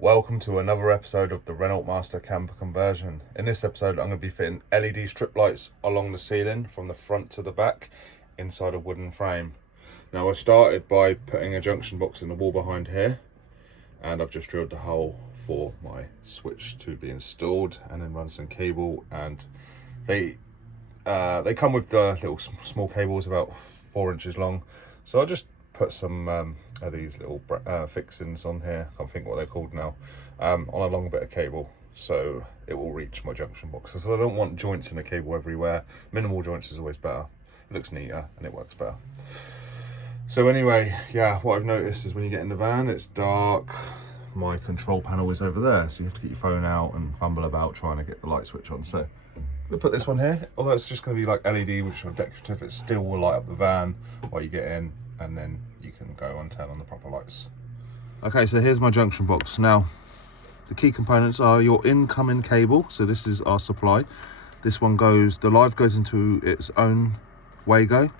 Welcome to another episode of the Renault Master Camper Conversion. In this episode, I'm going to be fitting LED strip lights along the ceiling from the front to the back inside a wooden frame. Now I started by putting a junction box in the wall behind here, and I've just drilled the hole for my switch to be installed and then run some cable, and they come with the little small cables about 4 inches long, so I just put some of these little fixings on here, I can't think what they're called now, on a long bit of cable so it will reach my junction box. So I don't want joints in the cable everywhere. Minimal joints is always better, it looks neater and it works better. So anyway, yeah, what I've noticed is when you get in the van, it's dark, my control panel is over there, so you have to get your phone out and fumble about trying to get the light switch on. So I'm gonna put this one here, although it's just gonna be like LED, which are decorative, it still will light up the van while you get in, and then you can go and turn on the proper lights. Okay, so here's my junction box. Now, the key components are your incoming cable. So this is our supply. This one goes, the live goes into its own Wago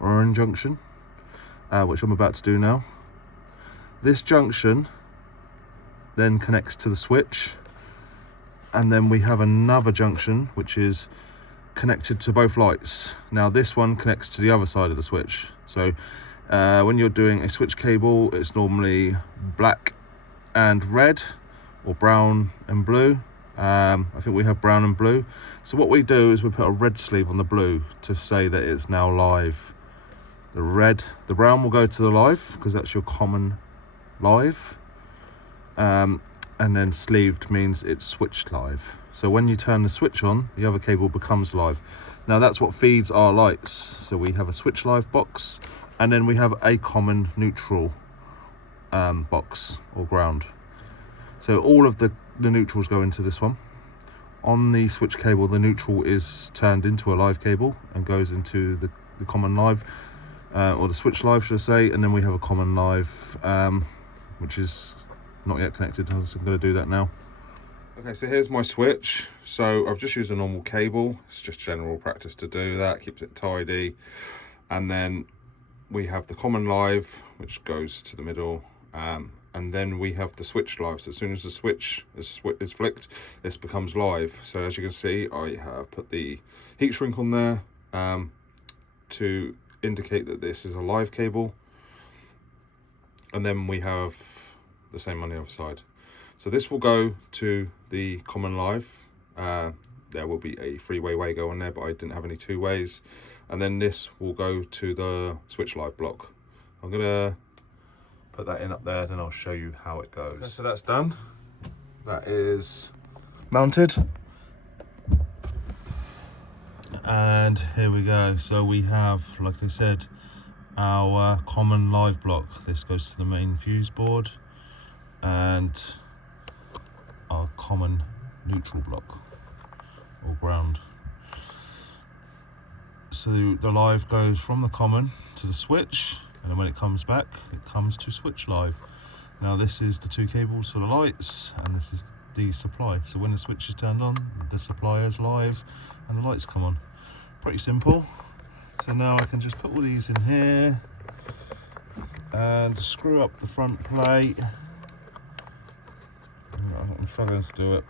or own junction, which I'm about to do now. This junction then connects to the switch, and then we have another junction which is connected to both lights. Now this one connects to the other side of the switch. So when you're doing a switch cable, it's normally black and red or brown and blue. I think we have brown and blue. So what we do is we put a red sleeve on the blue to say that it's now live. The brown will go to the live because that's your common live. And then sleeved means it's switched live. So when you turn the switch on, the other cable becomes live. Now that's what feeds our lights. So we have a switch live box, and then we have a common neutral box or ground. So all of the neutrals go into this one. On the switch cable, the neutral is turned into a live cable and goes into the common live, or the switch live should I say, and then we have a common live, which is not yet connected, so I'm going to do that now. Okay, so here's my switch. So I've just used a normal cable, it's just general practice to do that, keeps it tidy. And then we have the common live, which goes to the middle, and then we have the switch live. So as soon as the switch is flicked, this becomes live. So as you can see, I have put the heat shrink on there to indicate that this is a live cable, and then we have the same on the other side. So this will go to the common live. There will be a three-way Wago on there, but I didn't have any two ways. And then this will go to the switch live block. I'm gonna put that in up there, then I'll show you how it goes. Okay, so that's done. That is mounted. And here we go. So we have, like I said, our common live block. This goes to the main fuse board, and our common neutral block or ground. So the live goes from the common to the switch, and then when it comes back, it comes to switch live. Now this is the two cables for the lights, and this is the supply. So when the switch is turned on, the supply is live and the lights come on. Pretty simple. So now I can just put all these in here and screw up the front plate. I'm struggling to do it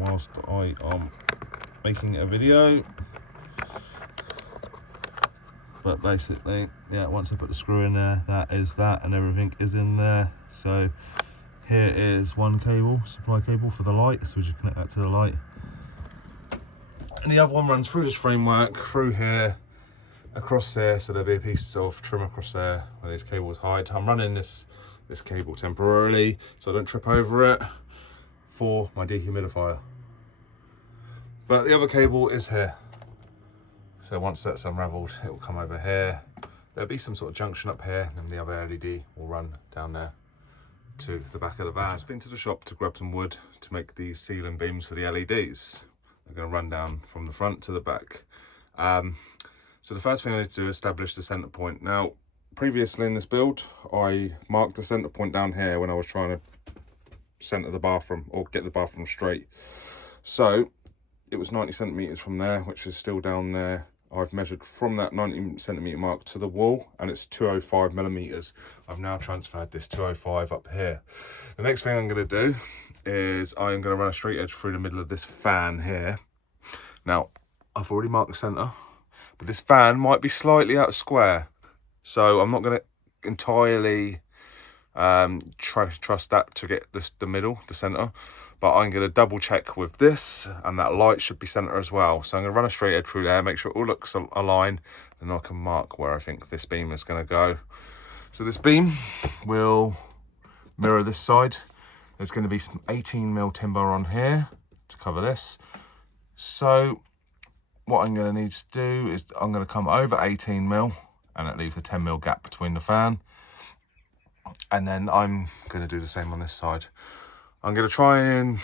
whilst I am making a video, but basically, yeah, once I put the screw in there, that is that, and everything is in there. So here is one cable, supply cable for the light, so we just connect that to the light, and the other one runs through this framework, through here, across there, so there'll be a piece of trim across there where these cables hide. I'm running this cable temporarily so I don't trip over it for my dehumidifier, but the other cable is here. So once that's unraveled, it will come over here. There'll be some sort of junction up here, and the other LED will run down there to the back of the van. I've just been to the shop to grab some wood to make these ceiling beams for the LEDs. They're going to run down from the front to the back. So the first thing I need to do is establish the center point. Now, previously in this build, I marked the center point down here when I was trying to center the bathroom or get the bathroom straight. So it was 90 centimeters from there, which is still down there, I've measured from that 90cm mark to the wall, and it's 205mm. I've now transferred this 205 up here. The next thing I'm going to do is I'm going to run a straight edge through the middle of this fan here. Now, I've already marked the centre, but this fan might be slightly out of square, so I'm not going to entirely trust that to get the middle, the centre, but I'm going to double check with this, and that light should be centre as well. So I'm going to run a straight edge through there, make sure it all looks aligned, and I can mark where I think this beam is going to go. So this beam will mirror this side. There's going to be some 18mm timber on here to cover this. So what I'm going to need to do is I'm going to come over 18mm, and it leaves a 10mm gap between the fan. And then I'm going to do the same on this side. I'm going to try and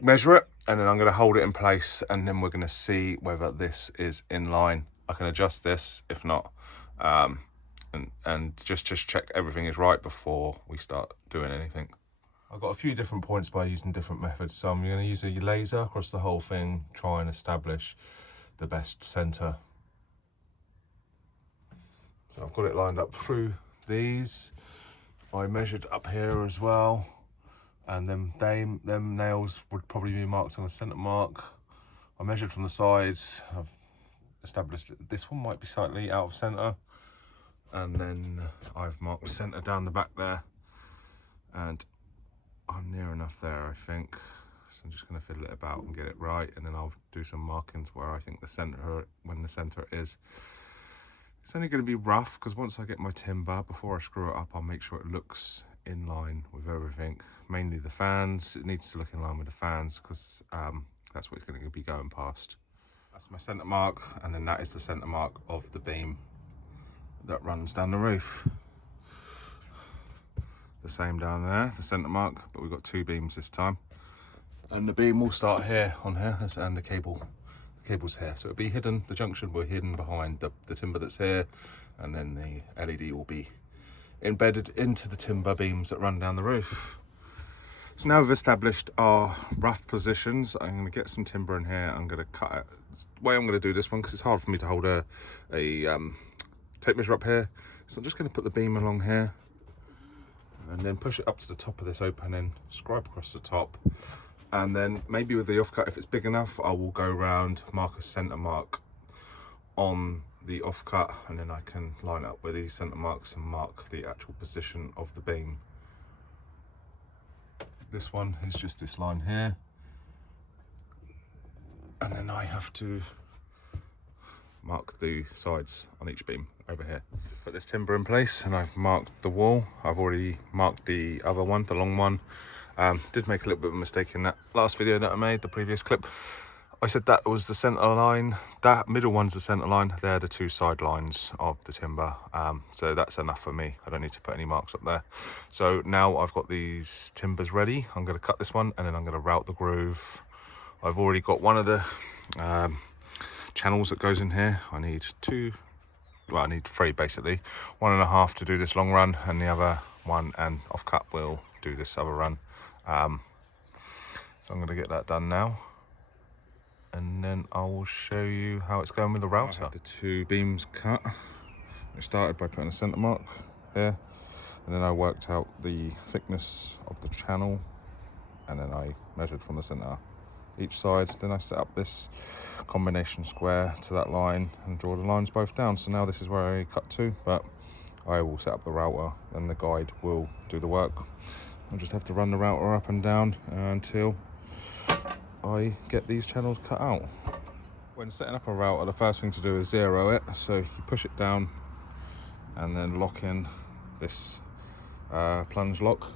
measure it, and then I'm going to hold it in place, and then we're going to see whether this is in line. I can adjust this if not, and just check everything is right before we start doing anything. I've got a few different points by using different methods, so I'm going to use a laser across the whole thing, try and establish the best centre. So I've got it lined up through these. I measured up here as well, and them nails would probably be marked on the centre mark. I measured from the sides. I've established that this one might be slightly out of centre, and then I've marked the centre down the back there, and I'm near enough there, I think. So I'm just going to fiddle it about and get it right, and then I'll do some markings where I think the centre, when the centre is. It's only going to be rough, because once I get my timber, before I screw it up, I'll make sure it looks in line with everything. Mainly the fans. It needs to look in line with the fans, because that's what it's going to be going past. That's my centre mark, and then that is the centre mark of the beam that runs down the roof. The same down there, the centre mark, but we've got two beams this time. And the beam will start here, on here, and the cable's here. So it'll be hidden, the junction will be hidden behind the timber that's here, and then the LED will be embedded into the timber beams that run down the roof. So now we've established our rough positions. I'm going to get some timber in here. I'm going to cut it. The way I'm going to do this one, because it's hard for me to hold a tape measure up here, so I'm just going to put the beam along here, and then push it up to the top of this opening, scribe across the top, and then maybe with the offcut, if it's big enough, I will go around, mark a centre mark on the offcut, and then I can line up with these centre marks and mark the actual position of the beam. This one is just this line here, and then I have to mark the sides on each beam over here. Put this timber in place, and I've marked the wall. I've already marked the other one, the long one. Did make a little bit of a mistake in that last video that I made, the previous clip. I said that was the centre line. That middle one's the centre line. They're the two side lines of the timber. So that's enough for me. I don't need to put any marks up there. So now I've got these timbers ready. I'm going to cut this one, and then I'm going to route the groove. I've already got one of the channels that goes in here. I need two, well, I need three basically. 1.5 to do this long run, and the other one and offcut will do this other run. So I'm going to get that done now, and then I will show you how it's going with the router. I have the two beams cut. I started by putting a centre mark here, and then I worked out the thickness of the channel, and then I measured from the centre each side. Then I set up this combination square to that line and draw the lines both down. So now this is where I cut to, but I will set up the router, and the guide will do the work. I'll just have to run the router up and down until I get these channels cut out. When setting up a router, the first thing to do is zero it. So you push it down and then lock in this plunge lock.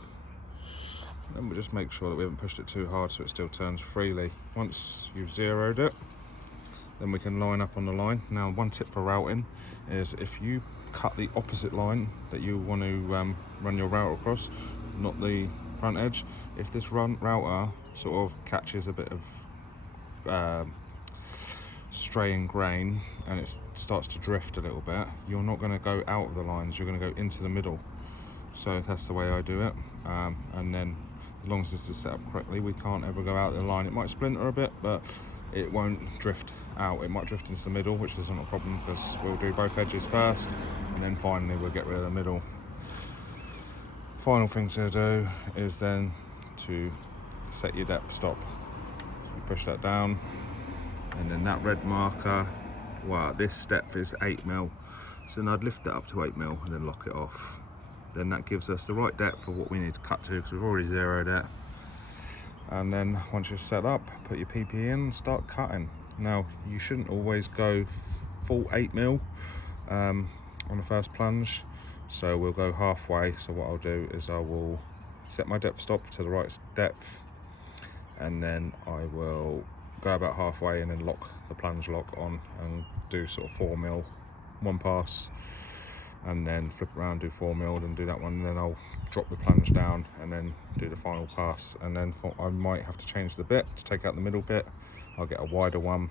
And then we'll just make sure that we haven't pushed it too hard so it still turns freely. Once you've zeroed it, then we can line up on the line. Now, one tip for routing is if you cut the opposite line that you want to run your router across, not the front edge, if this router sort of catches a bit of straying grain and it starts to drift a little bit, you're not going to go out of the lines, you're going to go into the middle. So that's the way I do it, and then as long as this is set up correctly, we can't ever go out of the line. It might splinter a bit, but it won't drift out. It might drift into the middle, which isn't a problem because we'll do both edges first and then finally we'll get rid of the middle. Final thing to do is then to set your depth stop. You push that down and then that red marker, well, this depth is 8mm, so then I'd lift it up to 8mm and then lock it off. Then that gives us the right depth for what we need to cut to, because we've already zeroed it. And then once you're set up, put your PP in and start cutting. Now, you shouldn't always go full 8mm on the first plunge, so we'll go halfway. So what I'll do is I will set my depth stop to the right depth, and then I will go about halfway and then lock the plunge lock on and do sort of 4mm one pass, and then flip around, do 4mm and do that one, and then I'll drop the plunge down and then do the final pass. And then I might have to change the bit to take out the middle bit. I'll get a wider one,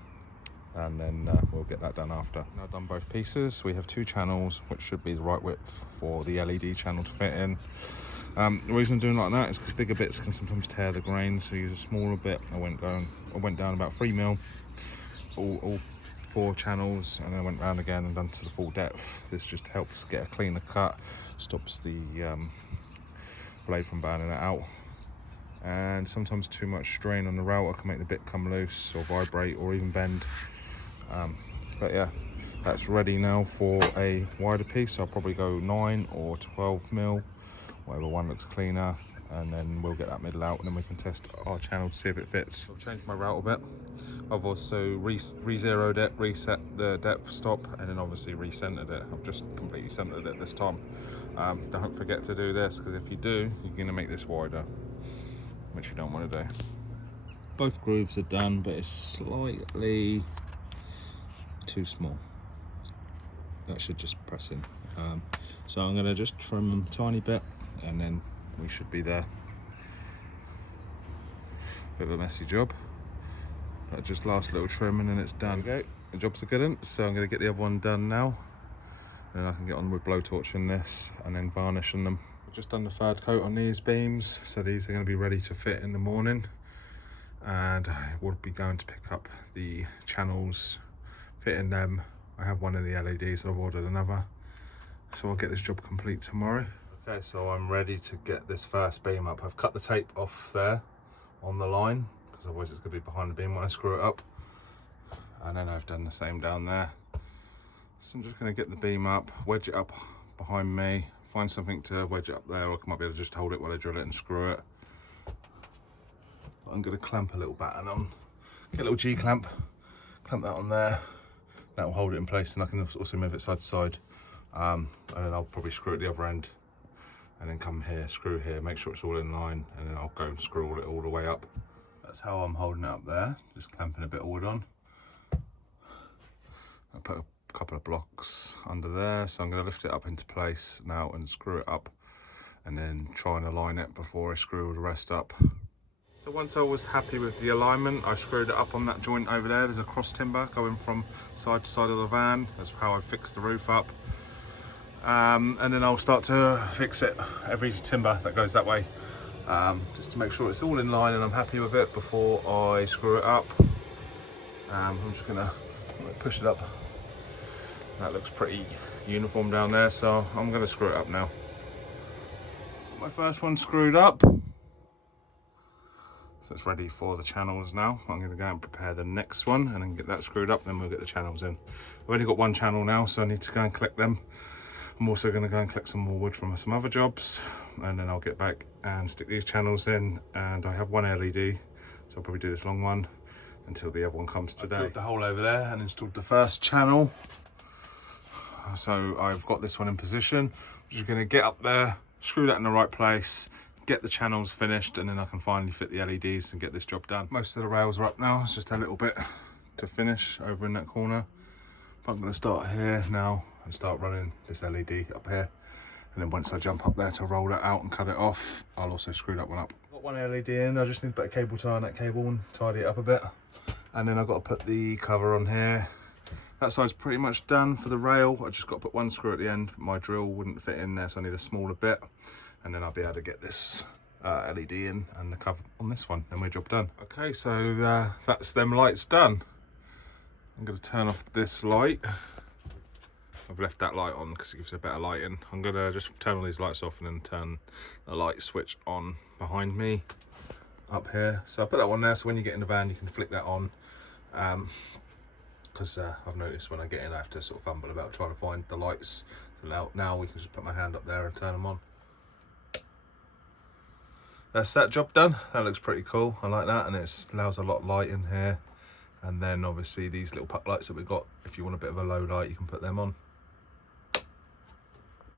and then we'll get that done after. Now I've done both pieces. We have 2 channels, which should be the right width for the LED channel to fit in. The reason I'm doing like that is because bigger bits can sometimes tear the grain, so use a smaller bit. I went down about 3mm, all 4 channels, and then I went round again and done to the full depth. This just helps get a cleaner cut, stops the blade from burning it out, and sometimes too much strain on the router can make the bit come loose or vibrate or even bend. But yeah, that's ready now for a wider piece. I'll probably go 9 or 12mm, whatever one looks cleaner, and then we'll get that middle out and then we can test our channel to see if it fits. I've changed my router a bit. I've also re-zeroed it, reset the depth stop, and then obviously re-centered it. I've just completely centered it this time. Don't forget to do this, because if you do, you're going to make this wider, which you don't want to do. Both grooves are done, but it's slightly too small. That should just press in. So I'm going to just trim them a tiny bit, and then we should be there. Bit of a messy job, but just last little trim and then it's done. There we go. The job's a good one, so I'm going to get the other one done now, and then I can get on with blowtorching this and then varnishing them. I've just done the 3rd coat on these beams, so these are going to be ready to fit in the morning, and I will be going to pick up the channels, fitting them. I have one of the LEDs, I've ordered another, so I'll get this job complete tomorrow. Okay, so I'm ready to get this first beam up. I've cut the tape off there on the line, because otherwise it's going to be behind the beam when I screw it up. And then I've done the same down there. So I'm just going to get the beam up, wedge it up behind me, find something to wedge it up there, or I might be able to just hold it while I drill it and screw it. I'm going to clamp a little batten on, get a little G-clamp, clamp that on there. That will hold it in place, and I can also move it side to side. And then I'll probably screw it the other end, and then come here, screw here, make sure it's all in line, and then I'll go and screw it all the way up. That's how I'm holding it up there, just clamping a bit of wood on. I put a couple of blocks under there, so I'm going to lift it up into place now and screw it up, and then try and align it before I screw all the rest up. So once I was happy with the alignment, I screwed it up on that joint over there. There's a cross timber going from side to side of the van. That's how I fixed the roof up. And then I'll start to fix it, every timber that goes that way, just to make sure it's all in line and I'm happy with it before I screw it up. I'm just gonna push it up. That looks pretty uniform down there, so I'm gonna screw it up now. My first one screwed up, so it's ready for the channels now. I'm gonna go and prepare the next one and then get that screwed up, then we'll get the channels in. I've only got one channel now, so I need to go and collect them. I'm also going to go and collect some more wood from some other jobs, and then I'll get back and stick these channels in. And I have one LED, so I'll probably do this long one until the other one comes today. I drilled the hole over there and installed the first channel. So I've got this one in position. I'm just going to get up there, screw that in the right place, get the channels finished, and then I can finally fit the LEDs and get this job done. Most of the rails are up now, it's just a little bit to finish over in that corner. But I'm going to start here now and start running this LED up here, and then once I jump up there to roll it out and cut it off, I'll also screw that one up. Got one LED in, I just need a bit of cable tie on that cable and tidy it up a bit, and then I've got to put the cover on here. That side's pretty much done for the rail. I just got to put one screw at the end. My drill wouldn't fit in there, so I need a smaller bit, and then I'll be able to get this LED in and the cover on this one, and we're job done. Okay, so that's them lights done. I'm going to turn off this light. I've left that light on because it gives it a better lighting. I'm going to just turn all these lights off and then turn the light switch on behind me up here. So I put that one there so when you get in the van you can flick that on, because I've noticed when I get in I have to sort of fumble about trying to find the lights. So now we can just put my hand up there and turn them on. That's that job done. That looks pretty cool. I like that, and it allows a lot of light in here. And then obviously these little puck lights that we've got, if you want a bit of a low light you can put them on.